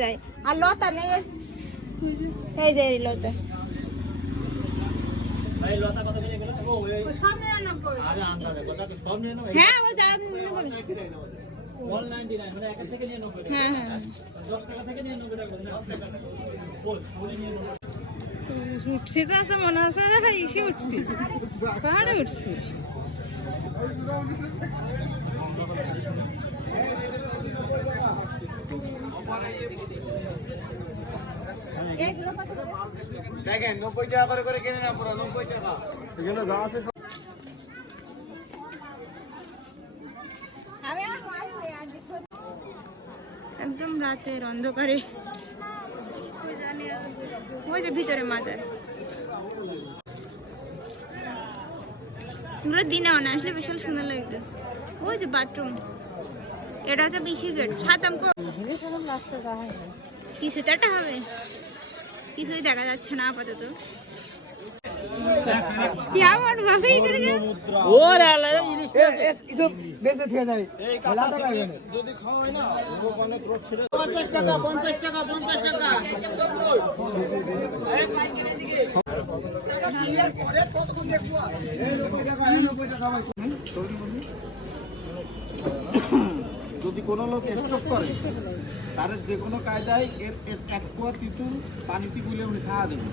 যায়। আর লতা নেই, এই যে লতা। হ্যাঁ ও যা হ্যাঁ হ্যাঁ উঠছে তো আছে মনে আছে ইসে উঠছি পাহাড়ে উঠছি। দেখেন 90 টাকা করে কিনে না পুরো 90 টাকা এগুলো যা আছে একদম রাতের অন্ধকারে ওই যে ভিতরে মাজার এগুলো দিনেও না আসলে বিশাল সুন্দর লাগতো। ওই যে বাথরুম, এটা হচ্ছে বিশি গেট সাতাম কিছু তো একটা হবে, কিছুই দেখা যাচ্ছে না আপাতত। কেমন ভাবে ওরে আল্লাহ ইলিশ এসব বেঁচে থেকে যায় এই কাঁচা যদি খাওয়া হয় না অনেক রোগ ছেড়ে 50 টাকা 50 টাকা 50 টাকা যদি কোনো লোক স্টক করে তার যে কোনো কায়দায় এর এক পোয়া তিতুল পানিতে গুলে উনি খাওয়া দেবেন।